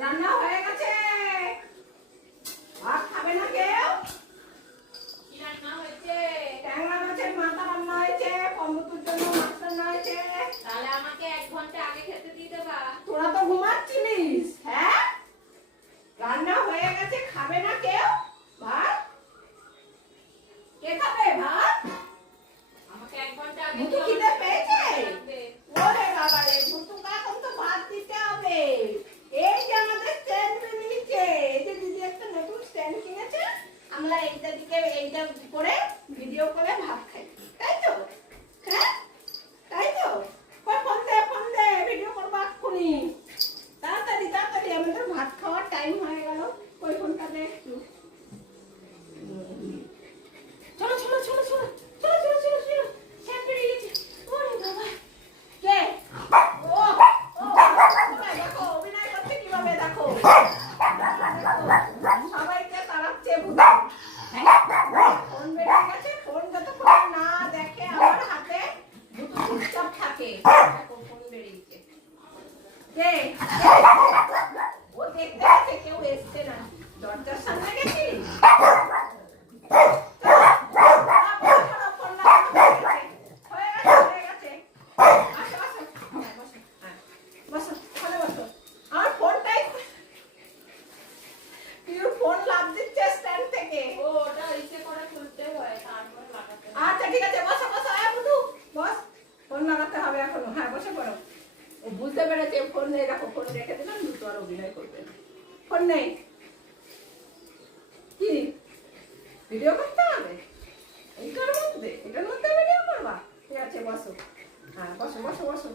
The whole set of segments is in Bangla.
রান্না হয়ে গেছে। ভাত খাবে না কেউ? কি রান্না হয়েছে? ট্যাংরা মাছের মাথা রান্না হয়েছে, কম্বুতুর জন্য মাছ রান্না হয়েছে। তাহলে আমাকে 1 ঘন্টা আগে খেতে দিয়ে দেবা। তোরা তো ঘুমাচ্ছিলিস। হ্যাঁ, রান্না হয়ে গেছে, খাবে না কেউ ভাত? কে খাবে ভাত? আমাকে 1 ঘন্টা আগে ভুতু খিদে পেয়েছে? ওরে বাবা রে, ভুতুকে এখন তো ভাত দিতে হবে। এই যে আমাদের স্ট্যান্ড নিয়েছে, এই যে দিদি একটা নতুন স্ট্যান্ড কিনেছে, আমরা এইটা দিকে এইটা করে ভিডিও করে ভাত খাই, তাই তো? হ্যাঁ, তাই তো? কই ফোন দে, ভিডিও করবো এক্ষুনি। তাড়াতাড়ি তাড়াতাড়ি, আমাদের ভাত খাওয়ার টাইম হয়ে গেল। কই ফোনটা দে একটু। চলো চলো চলো চলো চলো চলো চলো চলো, স্ট্যান্ড বেরিয়ে গেছে। ওরে বাবা, কে? ও ও দেখো অভিনয় করছে কিভাবে, দেখো সবাইকে তাড়াচ্ছে ভূত। ফোন বেরিয়ে গেছে, ফোন যতক্ষণ না দেখে আমার হাতে ভূত চুপচাপ থাকে। দেখো ফোন বেরিয়েছে। কে? ও দেখতে গেছে কেউ এসছে না, দরজার সামনে গেছি। ও ওটা ইচ্ছে করে খুলতে হয়, তারপরে লাগাতে হয়। আচ্ছা ঠিক আছে, বসো বসো, বুধু বস। ফোন লাগাতে হবে এখনো। হ্যাঁ বসে পড়ো। ও বুঝতে পেরেছে ফোন নেই, দেখো ফোন রেখে দিলাম, দুটো আর অভিনয় করবে না। ফোন নেই কি ভিডিও করতে হবে? এটার মধ্যে ভিডিও করবা? ঠিক আছে বসো। হ্যাঁ বসো বসো বসো।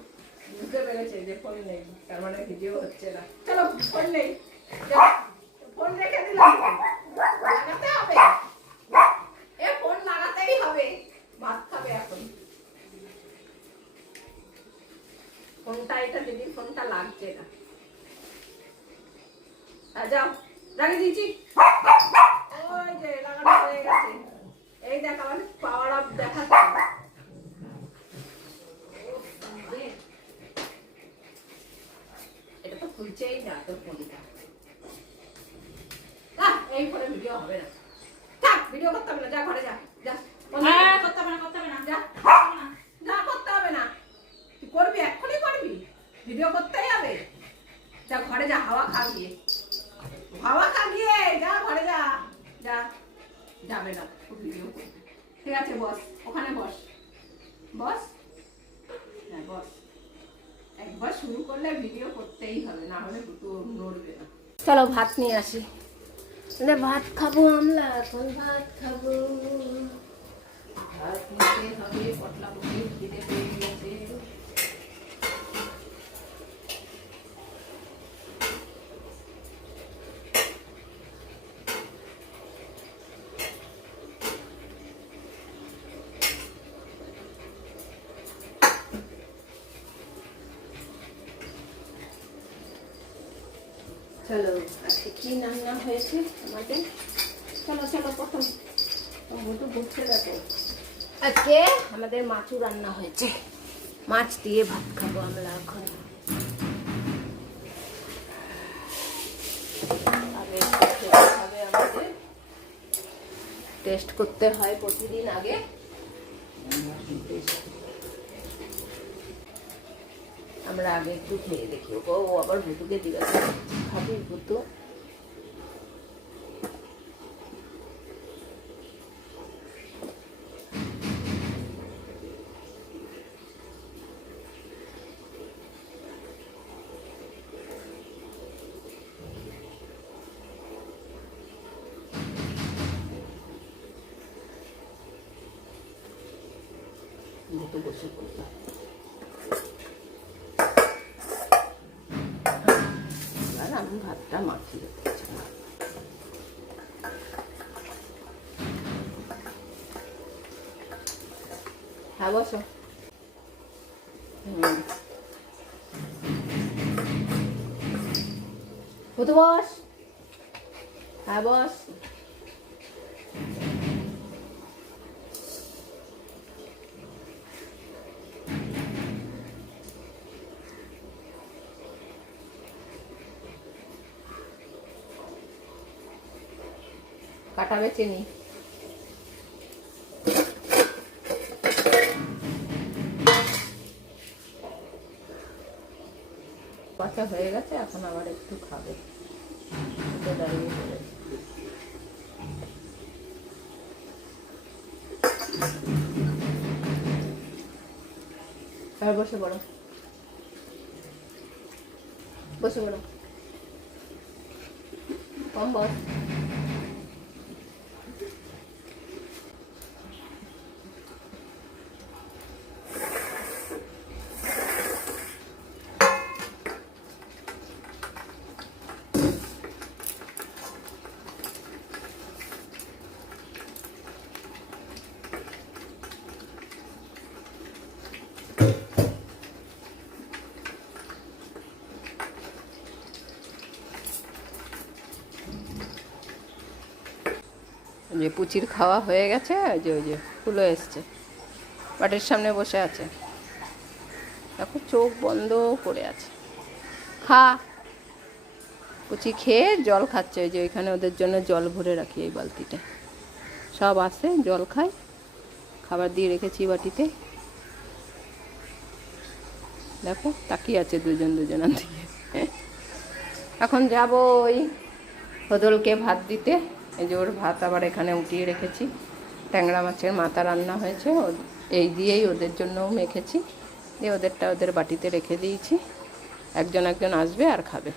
বুঝতে পেরেছে যে ফোন নেই, তার মানে ভিডিও হচ্ছে না। চলো ফোন নেই, ফোন রেখে দিলাম, লাগাতে হবে। এ ফোন লাগাতেই হবে, ভাত খাবে এখন। ফোনটা, এটা দিদির ফোনটা লাগছে না। যাও, লাগিয়ে দিয়েছি। ওই যে লাগানো হয়ে গেছে। এই দেখ আমার পাওয়ার আপ দেখাচ্ছে। এটা তো খুলছেই না তোর ফোনটা। এই ফোনে ভিডিও হবে না। থাক, ভিডিও করতে হবে না, যা ঘরে যা। যা করতে হবে না, করতে হবে না। যা, যা করতে হবে না। তুই করবি, এক্ষুনি করবি, ভিডিও করতেই হবে। যা ঘরে যা, হাওয়া খা গিয়ে, হাওয়া খা গিয়ে, যা ঘরে যা। যা, যাবে না, ভিডিও করবে। ঠিক আছে বস, ওখানে বস, বস। হ্যাঁ বস। একবার শুরু করলে ভিডিও করতেই হবে, না হলে দুটো নড়বে না। চলো ভাত নিয়ে আসি। ভাত খাবো আমরা এখন, ভাত খাবো। ভাত নিতে হবে, পটলা পটলি খিদে পেয়ে গেছে। চলো আজকে কি রান্না হয়েছে আমাদের, চলো চলো প্রথম বধূ বুঝতে দেখো। আজকে আমাদের মাছও রান্না হয়েছে, মাছ দিয়ে ভাত খাবো আমরা এখন। আগে খেতে হবে আমাদের, টেস্ট করতে হয় প্রতিদিন আগে। আমরা আগে একটু খেয়ে দেখি। ও আবার ভুতুকে জিজ্ঞাসা খাবি ভুতু? ভুতু বসে পড়তো। আমি ভাতটা মাখিয়ে দিচ্ছি। হ্যাঁ বসো। ভুতু বস। হ্যাঁ বস। কাটা বেছে নি। কাঁচা হয়ে গেছে, এখন আবার একটু খাবে। দাঁড়িয়ে পড়েছে। আর বসে পড়ো, বসে পড়ো, কম বস। যে পুচির খাওয়া হয়ে গেছে, ওই যে ফুলো এসছে, বাটির সামনে বসে আছে, দেখো চোখ বন্ধ করে আছে। খা, পুচি খেয়ে জল খাচ্ছে। ওই যে ওইখানে ওদের জন্য জল ভরে রাখি এই বালতিতে, সব আসে জল খায়। খাবার দিয়ে রেখেছি বাটিতে, দেখো তাকিয়ে আছে দুজনার দিকে। এখন যাবো ওই হদলকে ভাত দিতে। এই যে ওর ভাত আবার এখানে উঠিয়ে রেখেছি। ট্যাংরা মাছের মাথা রান্না হয়েছে, এই দিয়েই ওদের জন্যও মেখেছি, দিয়ে ওদেরটা ওদের বাটিতে রেখে দিয়েছি। একজন একজন আসবে আর খাবে।